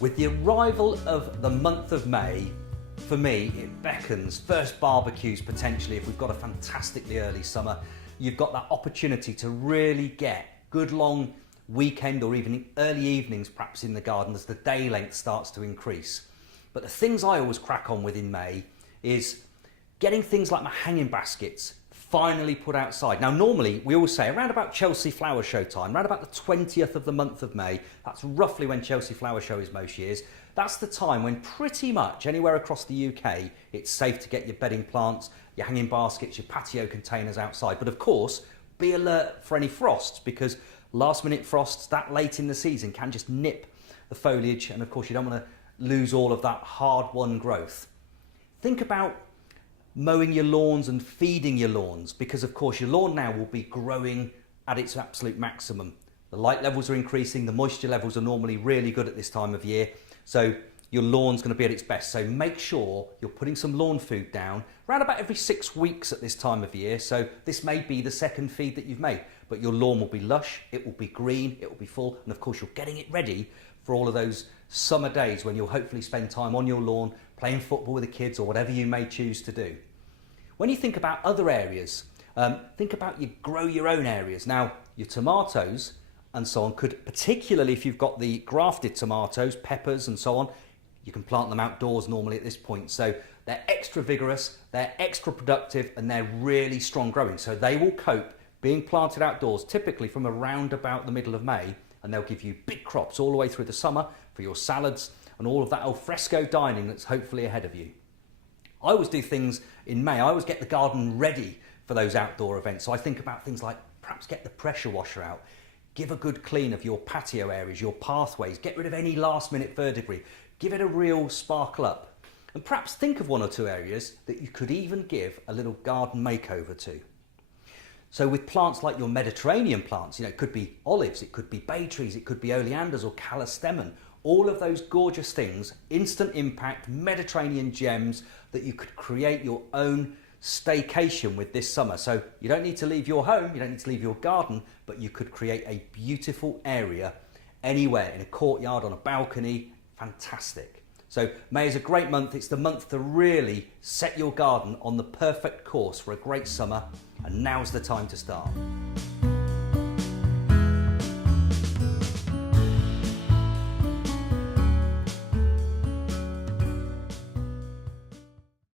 With the arrival of the month of May, for me, it beckons first barbecues potentially. If we've got a fantastically early summer, you've got that opportunity to really get good long weekend or even early evenings perhaps in the garden as the day length starts to increase. But the things I always crack on with in May is getting things like my hanging baskets finally put outside. Now normally we always say around about Chelsea Flower Show time, around about the 20th of the month of May, that's roughly when Chelsea Flower Show is most years. That's the time when pretty much anywhere across the UK it's safe to get your bedding plants, your hanging baskets, your patio containers outside. But of course, be alert for any frosts, because last minute frosts that late in the season can just nip the foliage, and of course you don't want to lose all of that hard-won growth. Think about mowing your lawns and feeding your lawns, because of course your lawn now will be growing at its absolute maximum. The light levels are increasing, the moisture levels are normally really good at this time of year, so your lawn's going to be at its best. So make sure you're putting some lawn food down around about every 6 weeks at this time of year. So this may be the second feed that you've made, but your lawn will be lush, it will be green, it will be full, and of course you're getting it ready for all of those summer days when you'll hopefully spend time on your lawn playing football with the kids or whatever you may choose to do. When you think about other areas, think about your grow your own areas. Now, your tomatoes and so on could, particularly if you've got the grafted tomatoes, peppers and so on, you can plant them outdoors normally at this point. So they're extra vigorous, they're extra productive, and they're really strong growing. So they will cope being planted outdoors, typically from around about the middle of May, and they'll give you big crops all the way through the summer for your salads and all of that al fresco dining that's hopefully ahead of you. I always do things in May. I always get the garden ready for those outdoor events. So I think about things like perhaps get the pressure washer out, give a good clean of your patio areas, your pathways, get rid of any last minute verdigris, give it a real sparkle up. And perhaps think of one or two areas that you could even give a little garden makeover to. So with plants like your Mediterranean plants, it could be olives, it could be bay trees, it could be oleanders or callistemon, all of those gorgeous things, instant impact, Mediterranean gems that you could create your own staycation with this summer. So you don't need to leave your home, you don't need to leave your garden, but you could create a beautiful area anywhere, in a courtyard, on a balcony. Fantastic. So May is a great month. It's the month to really set your garden on the perfect course for a great summer, and now's the time to start.